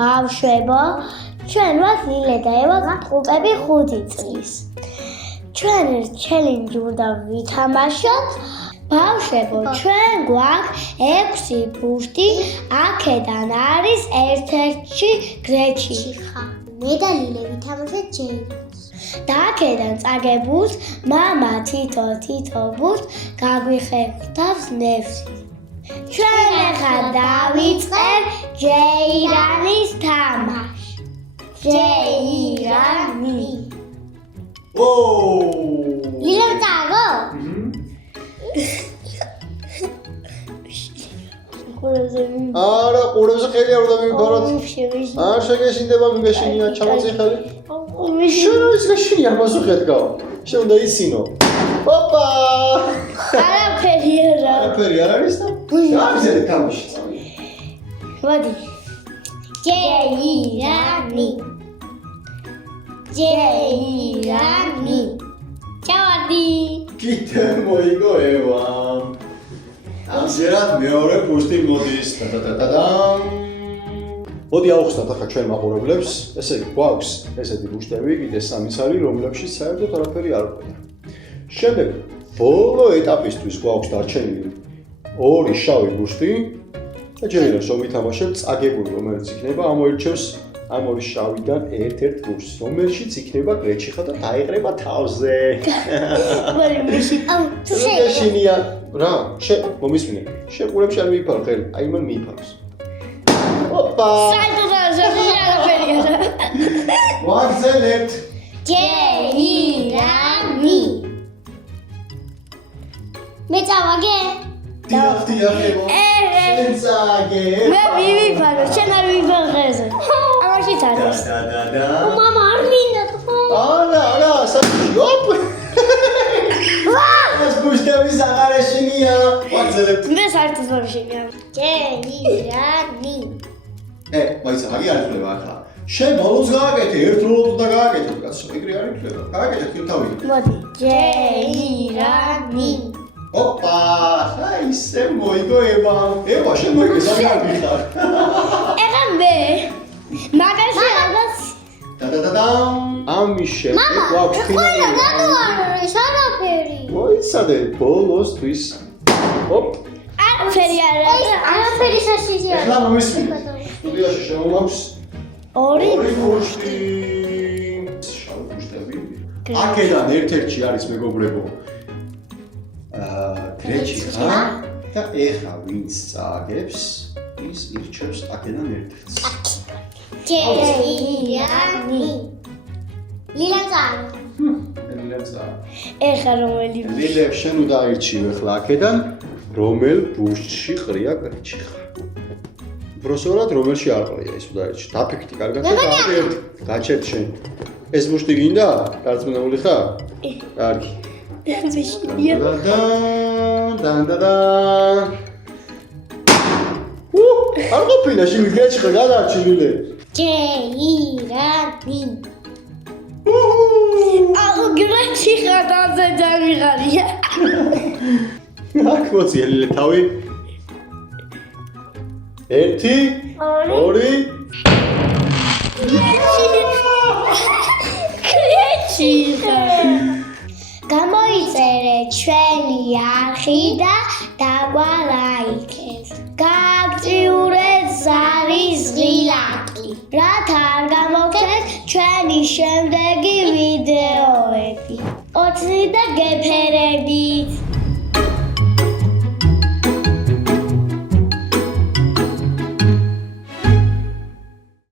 ბავშვებო, ჩვენ ვართ ლილე და ევა ტყუპები 5 წლის. ჩვენ ერთ ჩელენჯი უნდა ვითამაშოთ. ბავშვებო, ჩვენ გვაქვს 6 ბუშტი, აქედან არის ერთ-ერთი გრეჩიხა. მე და ლილე ვითამაშოთ ჯეიმს. და აქედან წაგებულს მამა თითო ბუშტს გაგვიხევთავს ნევსი. ჩვენ ახლა დავიწყებ ჯეირანის თამაში. ჯეირანი. ლილე წაგო? არა, ყურებზე ხელი არ უნდა მივიფაროთ. არ შეგეშინდება, მიგეშინია, ჩამოწი ხელი. შენ ის გეშინია, მასუხეთ გავა. შენ უნდა ისინო. ოპა! არაფერი არა. არაფერი არ არის და? არის ეს თამაში. მოდი. ჯეირანი. ჯეირანი. ჩავარდი. კიდე მოიგო ევა. ამჟერად მეორე ბუშტი მოდის. და-და-და-დამ. მოდი ავხსნათ ახლა ჩვენ მაყურებლებს, ესე იგი გვაქვს ესეთი ბუშტები, კიდე 3 არის, რომლებშიც საერთოდ არაფერი არ გვყავდა. შემდეგ ბოლო ეტაპისთვის გვაქვს დარჩენილი 2 შავი ბუშტი და ჯერა რომ ვითამაშებთ წაგებული, რომელიც იქნება ამოირჩევს ამ 2 შავიდან ერთ-ერთ ბუშტს, რომელშიც იქნება გრეჩიხა და დაიყრება თავზე. შენია რა, მომისმინე. შეყურებში არ მიიფარო ხელი, აი მან მიიფაროს. ოპა! საერთოდ არაფერი არა. ვაგზელებთ. ჯეირანი. მე წავაგე? დიახ, შენ წაგე. მე მივიფარო, შენ არ მივიფარო ღერზე. ამაშიც არის. და-და-და. მამა არ მინდა ხო? არა, საერთოდ. ოპ! ეს ბუშტების აღარეშინია. ვაგზელებთ. მე საერთოდ ვერ შეგია. ჯეირანი. მაიცა, მაგი არ ითვლება ახლა. შენ ბოლოს გააკეთე, ერთდროულად უნდა გააკეთო, კაცო, ეგრე არ ითვლება. გააკეთე თავი. მოდი. ჯეირანი. ოპა! აი ისე მოიგო ევა. ევა, შენ მოიგე, სამ გიხარ. ეხა მე. მაგაში ალბათ და-და-და-დამ. ამის შემდეგ გვაქვს ფინალი. რატო არ არის არაფერი? მოიცადე ბოლოსთვის. ოპ! არაფერი არა. არაფერი სასიზი არ ეხლა მომისმინე. სტუდიაში შემოგვაქვს 2 ბუშტი. შავი ბუშტები. აქედან ერთ-ერთი არის მეგობრებო. გრეჩიხა და ეხლა ვინც წააგებს, ის ირჩევს აქედან ერთ-ერთს. ჯეირანი. ლილე წაგო. ეხა რომელი ლილე, შენ უნდა აირჩიო ეხლა აქედან, რომელ ბუშტში ყრია გრეჩიხა. უბრალოდ რომელში არ ყრია, ის უნდა აირჩიო. დაფიქრდი კარგად და გაჩერდი შენ. ეს ბუშტი გინდა? დარწმუნებული ხარ? კარგი. და-და-და. არ ყოფილა შენ გრეჩიხა გადაარჩი ლილე. ჯეირანი. აუ გრეჩიხა დაძე დამიღალია. აქ მოწია ლილე თავი. 1 2 გრეჩიხა. გამოიწერე ჩვენი არხი და დაგვალაიქეთ. გააგწიურე ზარის ღილაკი. რათა არ გამოგცეთ ჩვენი შემდეგი ვიდეოები. ოცნით და გეფერებით.